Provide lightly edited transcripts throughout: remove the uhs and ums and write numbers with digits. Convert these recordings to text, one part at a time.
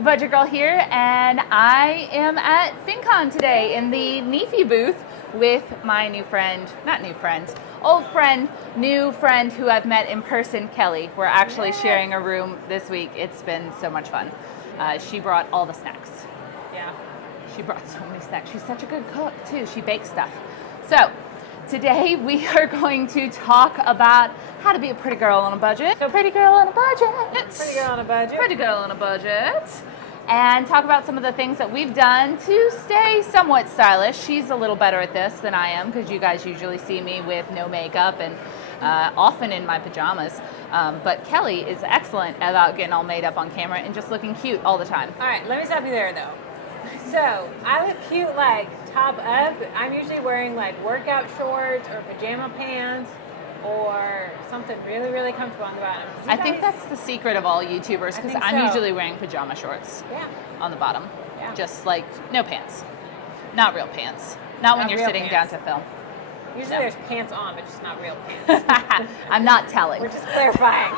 Budget Girl here, and I am at FinCon today in the Nefi booth with my new friend, old friend, new friend who I've met in person, Kelly. We're actually sharing a room this week. It's been so much fun. She brought all the snacks. Yeah. She brought so many snacks. She's such a good cook too. She bakes stuff. So today we are going to talk about how to be a pretty girl on a budget. So pretty girl on a budget. Pretty girl on a budget. Pretty girl on a budget. And talk about some of the things that we've done to stay somewhat stylish. She's a little better at this than I am because you guys usually see me with no makeup and often in my pajamas. But Kelly is excellent about getting all made up on camera and just looking cute all the time. All right, let me stop you there though. So I look cute like top up. I'm usually wearing like workout shorts or pajama pants or something really, really comfortable on the bottom. I think that's the secret of all YouTubers because I'm usually wearing pajama shorts on the bottom. Yeah. Just like no pants. Not real pants. Not when you're sitting down to film. Usually there's pants on, but just not real pants. I'm not telling. We're just clarifying.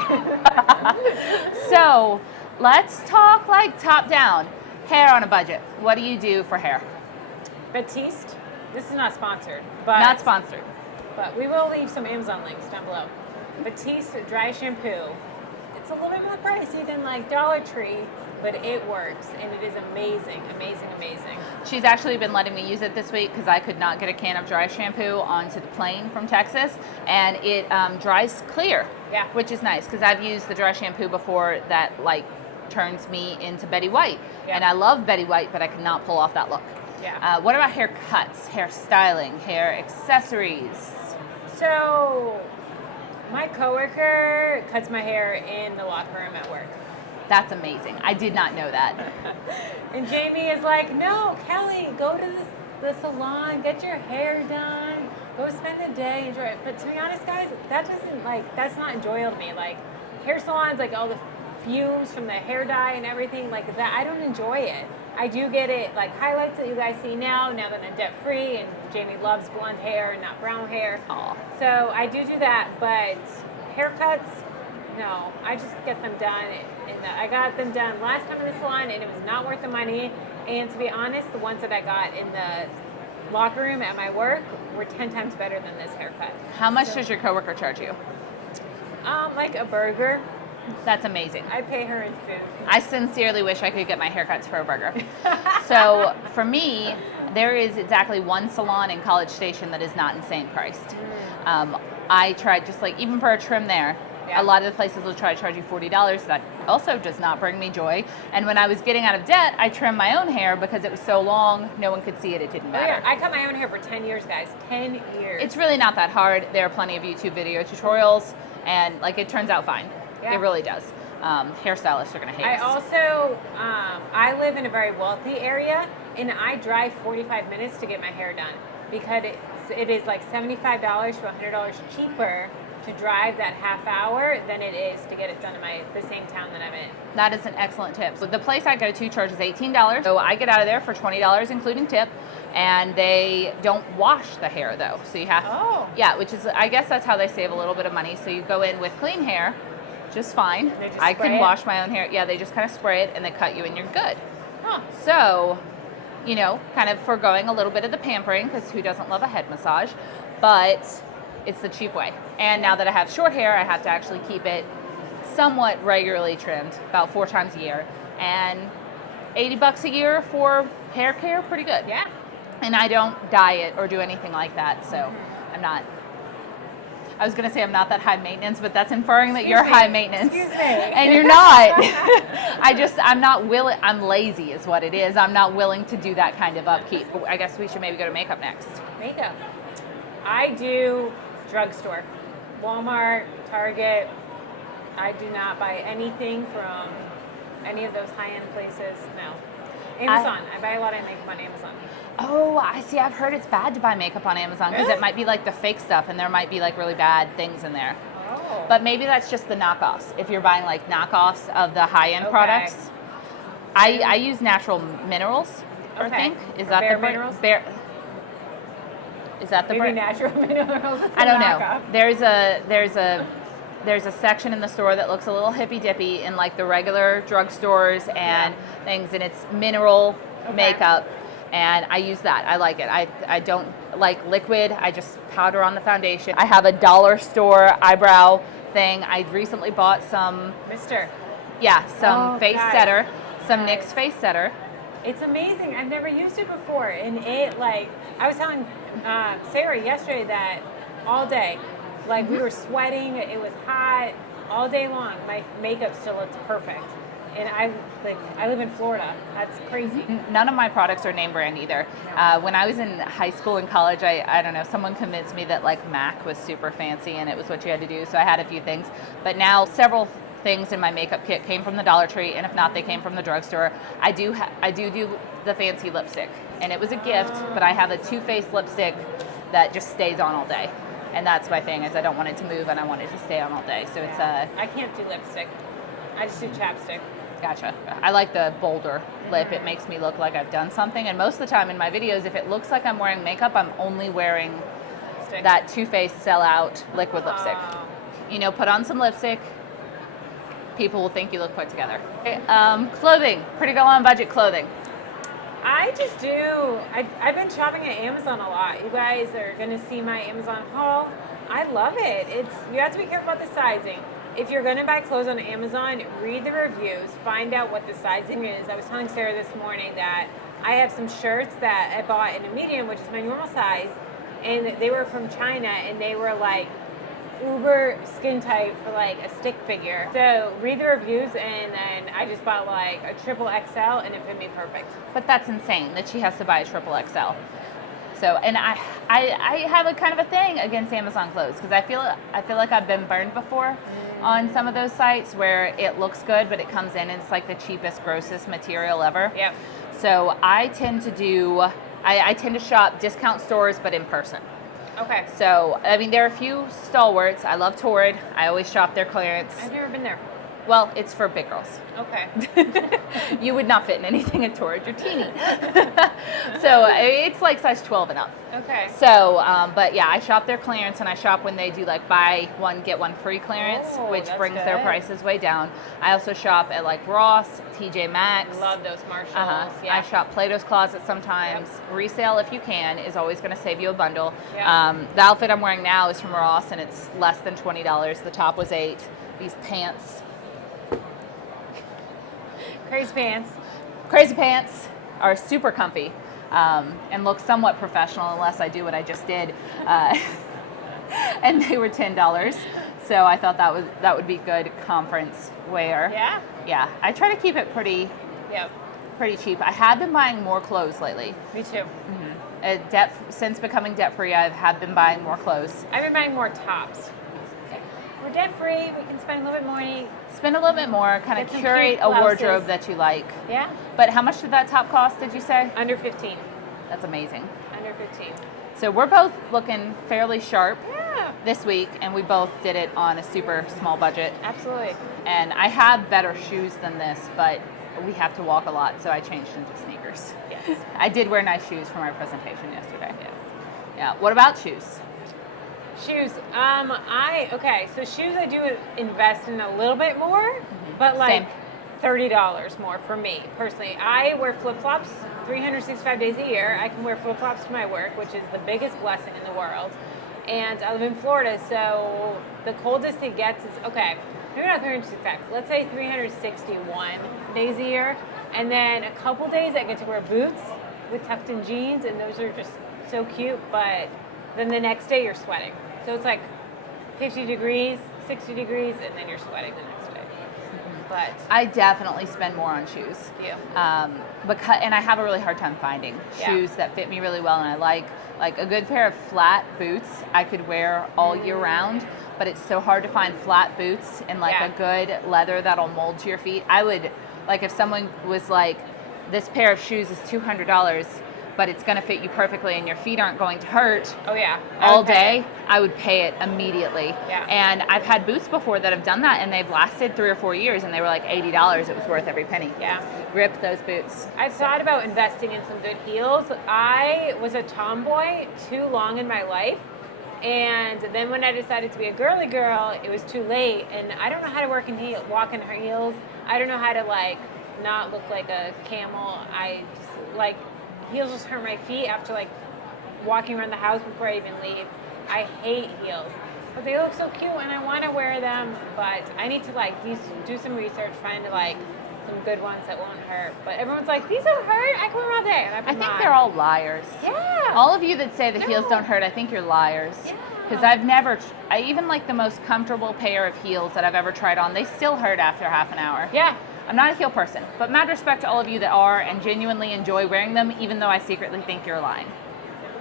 So let's talk like top down. Hair on a budget. What do you do for hair? Batiste. This is not sponsored. But not sponsored. But we will leave some Amazon links down below. Batiste dry shampoo. It's a little bit more pricey than like Dollar Tree, but it works and it is amazing, amazing, amazing. She's actually been letting me use it this week because I could not get a can of dry shampoo onto the plane from Texas, and it dries clear, which is nice because I've used the dry shampoo before that like turns me into Betty White, and I love Betty White, but I cannot pull off that look. What about hair cuts, hair styling, hair accessories? So my coworker cuts my hair in the locker room at work. That's amazing. I did not know that. And Jamie is like, no, Kelly, go to the salon, get your hair done, go spend the day, enjoy it. But to be honest, guys, that's not enjoyable to me. Like hair salons, like all the fumes from the hair dye and everything like that, I don't enjoy it. I do get it like highlights that you guys see now that I'm debt free, and Jamie loves blonde hair and not brown hair. Aww. So I do that, but haircuts, no, I just get them done. I got them done last time in the salon and it was not worth the money. And to be honest, the ones that I got in the locker room at my work were 10 times better than this haircut. How much does your coworker charge you? Like a burger. That's amazing. I pay her in food. I sincerely wish I could get my haircuts for a burger. So for me, there is exactly one salon in College Station that is not insane priced. I tried just like, even for a trim there, a lot of the places will try to charge you $40. That also does not bring me joy. And when I was getting out of debt, I trimmed my own hair because it was so long, no one could see it, it didn't matter. I cut my own hair for 10 years, guys. 10 years. It's really not that hard. There are plenty of YouTube video tutorials, and like it turns out fine. It really does. Hairstylists are going to hate us. I also, I live in a very wealthy area, and I drive 45 minutes to get my hair done because it is like $75 to $100 cheaper to drive that half hour than it is to get it done in the same town that I'm in. That is an excellent tip. So the place I go to charges $18, so I get out of there for $20 including tip, and they don't wash the hair though. So you have, which is, I guess that's how they save a little bit of money. So you go in with clean hair, just fine. I can wash my own hair. Yeah, they just kind of spray it and they cut you and you're good. So, you know, kind of foregoing a little bit of the pampering because who doesn't love a head massage, but it's the cheap way. And now that I have short hair, I have to actually keep it somewhat regularly trimmed, about 4 times a year. And $80 a year for hair care, pretty good. Yeah. And I don't dye it or do anything like that, so I was going to say I'm not that high maintenance, but that's inferring that you're high maintenance. Excuse me. And you're not. I'm not willing, I'm lazy is what it is. I'm not willing to do that kind of upkeep. I guess we should maybe go to makeup next. Makeup. I do drugstore. Walmart, Target. I do not buy anything from any of those high-end places, no. Amazon. I buy a lot of makeup on Amazon. Oh, I see. I've heard it's bad to buy makeup on Amazon because it might be like the fake stuff and there might be like really bad things in there. Oh. But maybe that's just the knockoffs. If you're buying like knockoffs of the high-end products. I use natural minerals, I think. Is that the minerals? Is that the brand? Natural minerals. I don't know. There's a there's a section in the store that looks a little hippy dippy in like the regular drugstores and things, and it's mineral makeup, and I use that. I like it. I don't like liquid. I just powder on the foundation. I have a dollar store eyebrow thing. I recently bought some face setter, some NYX face setter. It's amazing. I've never used it before, and it like I was telling Sarah yesterday that all day, like we were sweating. It was hot all day long. My makeup still looks perfect. And I live in Florida. That's crazy. None of my products are name brand either. No. When I was in high school and college, I don't know, someone convinced me that like MAC was super fancy and it was what you had to do. So I had a few things. But now several things in my makeup kit came from the Dollar Tree, and if not, they came from the drugstore. I do the fancy lipstick, and it was a gift. But I have a Too Faced lipstick that just stays on all day, and that's my thing. Is I don't want it to move, and I want it to stay on all day. So it's I can't do lipstick. I just do chapstick. Gotcha. I like the bolder lip. It makes me look like I've done something. And most of the time in my videos, if it looks like I'm wearing makeup, I'm only wearing that Too Faced Sellout liquid lipstick. You know, put on some lipstick. People will think you look put together. Okay, clothing. Pretty Girl on Budget clothing. I just do. I've been shopping at Amazon a lot. You guys are going to see my Amazon haul. I love it. You have to be careful about the sizing. If you're going to buy clothes on Amazon, read the reviews, find out what the sizing is. I was telling Sarah this morning that I have some shirts that I bought in a medium, which is my normal size, and they were from China, and they were like uber skin tight for like a stick figure. So read the reviews, and then I just bought like a triple XL, and it fit me perfect. But that's insane that she has to buy a triple XL. So, and I have a kind of a thing against Amazon clothes because I feel like I've been burned before on some of those sites where it looks good, but it comes in and it's like the cheapest, grossest material ever. Yep. So I tend to shop discount stores, but in person. Okay. So, I mean, there are a few stalwarts. I love Torrid. I always shop their clearance. I've never been there. Well, it's for big girls. Okay. You would not fit in anything at Torrid. You're teeny. So it's like size 12 and up. Okay. So, but yeah, I shop their clearance, and I shop when they do like buy one, get one free clearance, which brings their prices way down. I also shop at like Ross, TJ Maxx. Love those Marshalls. Yeah. I shop Plato's Closet sometimes. Yep. Resale, if you can, is always going to save you a bundle. Yep. The outfit I'm wearing now is from Ross, and it's less than $20. The top was $8. These pants. Crazy pants are super comfy and look somewhat professional unless I do what I just did. And they were $10. So I thought that would be good conference wear. Yeah? Yeah. I try to keep it pretty cheap. I have been buying more clothes lately. Me too. Mm-hmm. Since becoming debt-free, I have been buying more clothes. I've been buying more tops. We're debt-free. We can spend a little bit more money. Spend a little bit more, kind of curate a wardrobe that you like. Yeah. But how much did that top cost, did you say? Under 15. That's amazing. Under 15. So we're both looking fairly sharp this week, and we both did it on a super small budget. Absolutely. And I have better shoes than this, but we have to walk a lot, so I changed into sneakers. Yes. I did wear nice shoes for my presentation yesterday. Yes. Yeah. What about shoes? Shoes. So shoes I do invest in a little bit more, but like $30 more for me personally. I wear flip-flops 365 days a year. I can wear flip-flops to my work, which is the biggest blessing in the world. And I live in Florida, so the coldest it gets is, maybe not 365, let's say 361 days a year. And then a couple days I get to wear boots with tucked in jeans, and those are just so cute, but then the next day you're sweating. So it's like 50 degrees, 60 degrees, and then you're sweating the next day. But I definitely spend more on shoes. And I have a really hard time finding shoes that fit me really well, and I like a good pair of flat boots I could wear all year round, but it's so hard to find flat boots in a good leather that'll mold to your feet. I would, if someone was like, this pair of shoes is $200, but it's going to fit you perfectly and your feet aren't going to hurt all day, I would pay it immediately. Yeah. And I've had boots before that have done that, and they've lasted 3 or 4 years, and they were like $80. It was worth every penny. Yeah. Rip those boots. I've thought about investing in some good heels. I was a tomboy too long in my life, And then when I decided to be a girly girl, it was too late. And I don't know how to walk in her heels. I don't know how to like not look like a camel. I just like heels just hurt my feet after like walking around the house before I even leave. I hate heels. But they look so cute and I want to wear them, but I need to like do some research, find like some good ones that won't hurt. But everyone's like, these don't hurt. I can wear them all day. And I think they're all liars. Yeah. All of you that say the heels don't hurt, I think you're liars. Yeah. Because I even like the most comfortable pair of heels that I've ever tried on, they still hurt after half an hour. Yeah. I'm not a heel person, but mad respect to all of you that are and genuinely enjoy wearing them, even though I secretly think you're lying.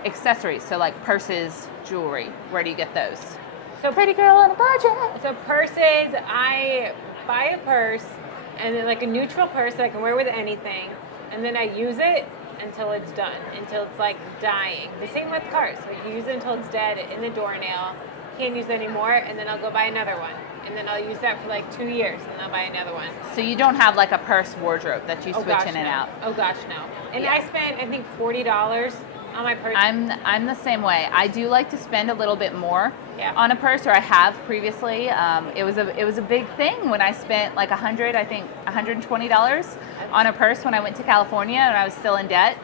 Accessories, so like purses, jewelry, where do you get those? So pretty girl on a budget. So purses, I buy a purse, and then like a neutral purse that I can wear with anything, and then I use it until it's done, until it's like dying. The same with cars. So you use it until it's dead in the doornail. Can't use it anymore, and then I'll go buy another one. And then I'll use that for like 2 years, and then I'll buy another one. So you don't have like a purse wardrobe that you switch in and out? Oh gosh, no. And Yeah. I spent, I think, $40 on my purse. I'm the same way. I do like to spend a little bit more Yeah. on a purse, or I have previously. It was a big thing when I spent like $120 on a purse when I went to California and I was still in debt.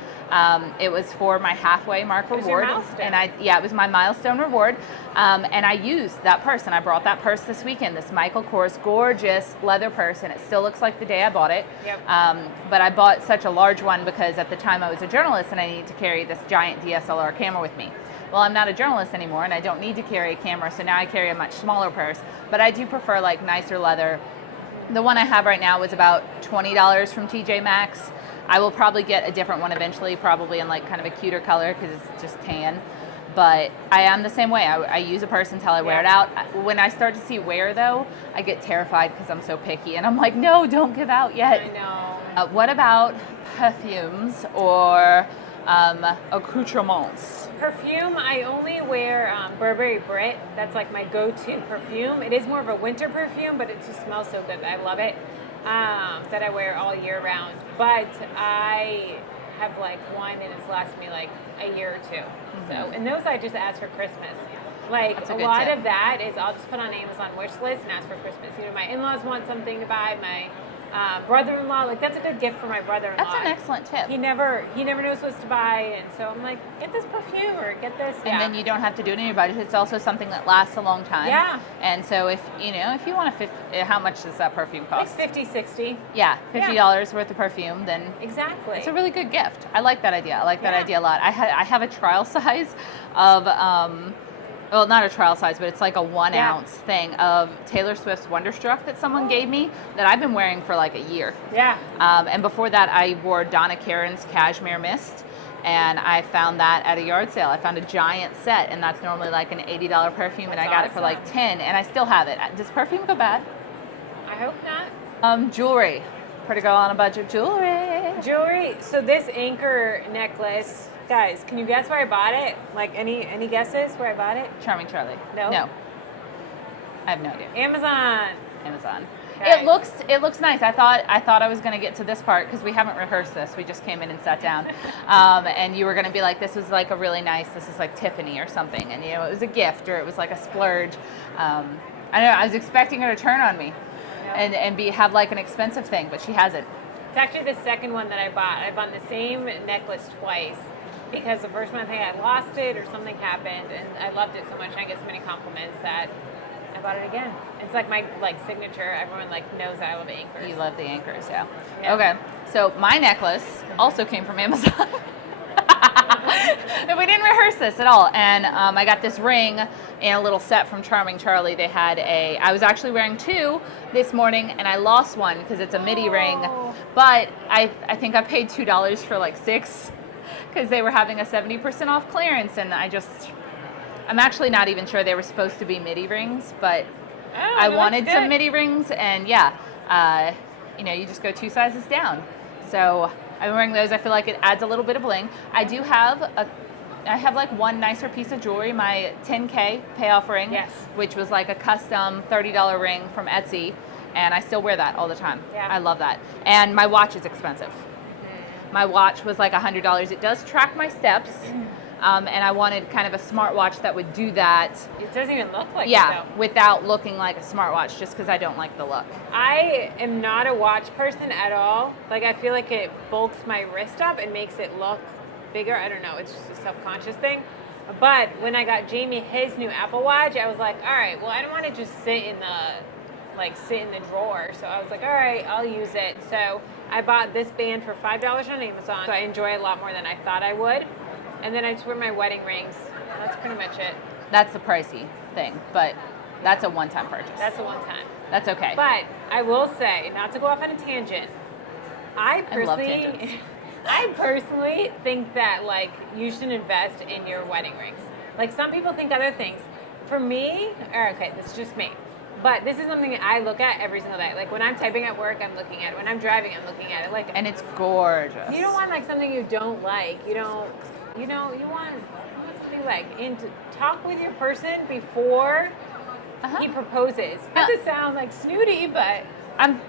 It was for my halfway mark was your reward, milestone. and it was my milestone reward. And I used that purse, and I brought that purse this weekend. This Michael Kors gorgeous leather purse, and it still looks like the day I bought it. Yep. But I bought such a large one because at the time I was a journalist, and I needed to carry this giant DSLR camera with me. Well, I'm not a journalist anymore, and I don't need to carry a camera, so now I carry a much smaller purse. But I do prefer like nicer leather. The one I have right now was about $20 from TJ Maxx. I will probably get a different one eventually, probably in like kind of a cuter color because it's just tan. But I am the same way. I use a purse until I wear it out. When I start to see wear, though, I get terrified because I'm so picky. And I'm like, no, don't give out yet. I know. What about perfumes or accoutrements? Perfume, I only wear Burberry Brit. That's like my go-to perfume. It is more of a winter perfume, but it just smells so good. I love it. That I wear all year round. But I have like one and it's lasted me like a year or two. So, and those I just ask for Christmas. Like That's a a good lot tip. of that is I'll just put on Amazon wish list and ask for Christmas. You know, my in-laws want something to buy. My brother-in-law, like that's a good gift for my brother-in-law. That's an excellent tip. He never knows what to buy, and so I'm like, get this perfume or get this. And then you don't have to do it in your budget. It's also something that lasts a long time. Yeah. And so if you want how much does that perfume like cost? 50, 60. Yeah, $50 worth of perfume, then Exactly. it's a really good gift. I like that idea. I like that Yeah. idea a lot. I have a trial size of well, not a trial size, but it's like a 1 ounce thing of Taylor Swift's Wonderstruck that someone gave me that I've been wearing for like a year. Yeah. And before that, I wore Donna Karan's Cashmere Mist, and I found that at a yard sale. I found a giant set, and that's normally like an $80 perfume, and I That's got it for like awesome. 10, and I still have it. Does perfume go bad? I hope not. Jewelry. Pretty girl on a budget jewelry. Jewelry. So this anchor necklace, guys, can you guess where I bought it? Like any guesses where I bought it? Charming Charlie. No. No. I have no idea. Amazon. Amazon. Okay. It looks nice. I thought I was going to get to this part because we haven't rehearsed this. We just came in and sat down, and you were going to be like, "This was like a really nice. This is like Tiffany or something," and it was a gift or it was like a splurge. I know I was expecting her to turn on me, and have like an expensive thing, but she hasn't. It's actually the second one that I bought. I bought the same necklace twice because the first one I think I lost it or something happened, and I loved it so much. And I get so many compliments that I bought it again. It's like my signature. Everyone knows I love anchors. You love the anchors, yeah. Yeah. Okay, so my necklace also came from Amazon. And we didn't rehearse this at all. And I got this ring and a little set from Charming Charlie. They had I was actually wearing two this morning, and I lost one because it's a midi ring. But I think I paid $2 for like 6 because they were having a 70% off clearance, and I'm actually not even sure they were supposed to be midi rings, but I wanted some midi rings, and you just go 2 sizes down. So I'm wearing those. I feel like it adds a little bit of bling. I have like one nicer piece of jewelry, my 10K payoff ring, Yes. which was like a custom $30 ring from Etsy, and I still wear that all the time. Yeah. I love that. And my watch is expensive. My watch was like $100. It does track my steps, And I wanted kind of a smartwatch that would do that. It doesn't even look like it, Yeah, though. without looking like a smartwatch, just because I don't like the look. I am not a watch person at all. Like, I feel like it bulks my wrist up and makes it look bigger. I don't know. It's just a self-conscious thing. But when I got Jamie his new Apple Watch, I was like, all right, well, I don't want to just sit in the drawer. So I was like, all right, I'll use it. So I bought this band for $5 on Amazon. So I enjoy it a lot more than I thought I would. And then I just wear my wedding rings. That's pretty much it. That's the pricey thing, but that's a one-time purchase. That's a one-time. That's okay. But I will say, not to go off on a tangent, I love tangents. personally think that like you should invest in your wedding rings. Like some people think other things. For me, okay, this is just me. But this is something that I look at every single day. Like when I'm typing at work, I'm looking at it. When I'm driving, I'm looking at it. Like, and it's gorgeous. you don't want like something you don't like. You want something like, and to talk with your person before he proposes. Not to sound like snooty, but I'm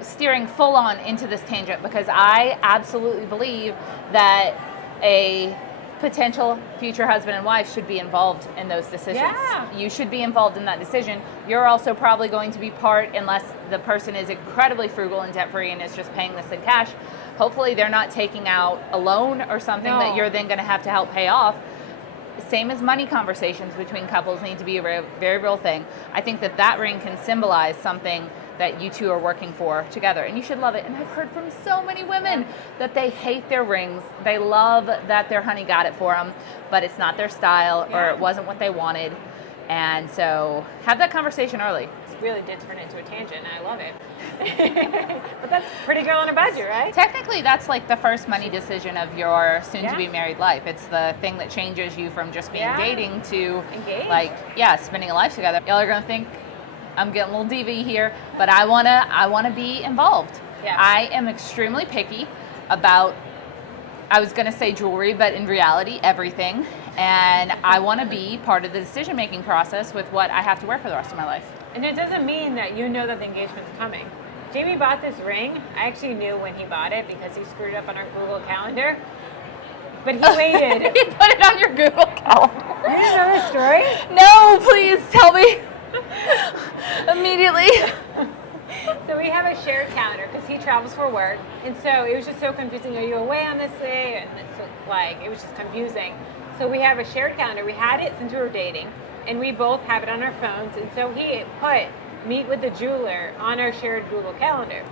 steering full on into this tangent because I absolutely believe that a potential future husband and wife should be involved in those decisions. Yeah. You should be involved in that decision. You're also probably going to be part, unless the person is incredibly frugal and debt-free and is just paying this in cash. Hopefully they're not taking out a loan or something that you're then going to have to help pay off. Same as money conversations between couples need to be a very real thing. I think that ring can symbolize something that you two are working for together, and you should love it. And I've heard from so many women that they hate their rings. They love that their honey got it for them, but it's not their style or it wasn't what they wanted. And so have that conversation early. It really did turn into a tangent, and I love it. But that's pretty girl on a budget, right? Technically, that's like the first money decision of your soon-to-be married life. It's the thing that changes you from just being dating to engaged. Spending a life together. Y'all are gonna think I'm getting a little DV here, but I wanna be involved. Yeah. I am extremely picky about, I was gonna say jewelry, but in reality, everything. And I wanna be part of the decision-making process with what I have to wear for the rest of my life. And it doesn't mean that you know that the engagement's coming. Jamie bought this ring. I actually knew when he bought it because he screwed up on our Google Calendar. But he waited. You put it on your Google Calendar. You didn't know this story? No, please tell me. Immediately. So we have a shared calendar because he travels for work. And so it was just so confusing. Are you away on this day? And it's it was just confusing. So we have a shared calendar. We had it since we were dating. And we both have it on our phones. And so he put meet with the jeweler on our shared Google Calendar.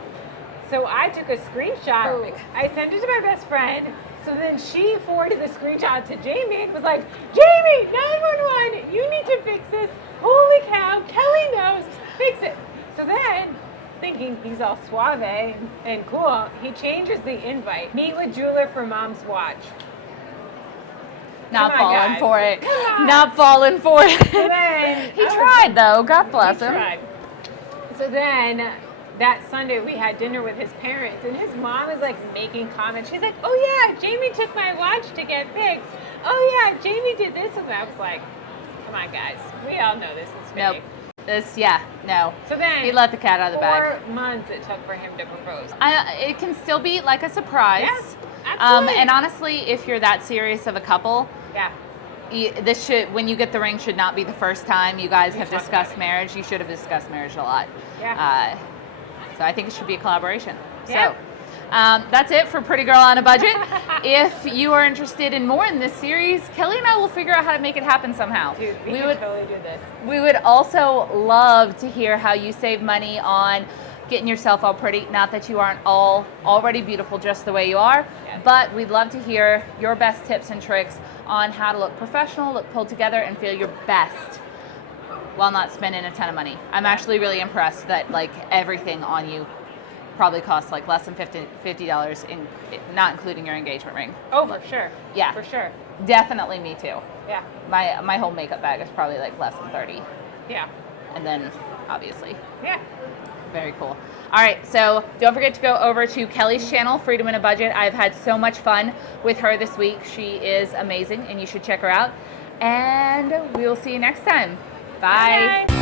So I took a screenshot. I sent it to my best friend. So then she forwarded the screenshot to Jamie and was like, Jamie, 911, you need to fix this. Holy cow, Kelly knows. Fix it. So then, thinking he's all suave and cool, he changes the invite. Meet with jeweler for mom's watch. Not Come on, falling guys. for it. Come on. Not falling for it. So then, He tried though. God bless he him. tried. So then, that Sunday we had dinner with his parents, and his mom was like making comments. She's like, "Oh yeah, Jamie took my watch to get fixed. Oh yeah, Jamie did this," and I was like, "Come on, guys, we all know this is fake." Nope. No. So then He let the cat out of the bag. 4 months it took for him to propose. It can still be like a surprise. Yes, absolutely. And honestly, if you're that serious of a couple, Yeah. when you get the ring, should not be the first time you guys have talk discussed about it. marriage. You should have discussed marriage a lot. Yeah. So I think it should be a collaboration. Yeah. So that's it for Pretty Girl on a Budget. If you are interested in more in this series, Kelly and I will figure out how to make it happen somehow. Dude, we would totally do this. We would also love to hear how you save money on getting yourself all pretty. Not that you aren't already beautiful just the way you are, but we'd love to hear your best tips and tricks on how to look professional, look pulled together, and feel your best while not spending a ton of money. I'm actually really impressed that like everything on you probably costs like less than $50 not including your engagement ring. Oh, for sure. Yeah. For sure. Definitely me too. Yeah. My whole makeup bag is probably like less than 30. Yeah. And then obviously. Yeah. Very cool. All right, so don't forget to go over to Kelly's channel, Freedom in a Budget. I've had so much fun with her this week. She is amazing and you should check her out. And we will see you next time. Bye. Bye.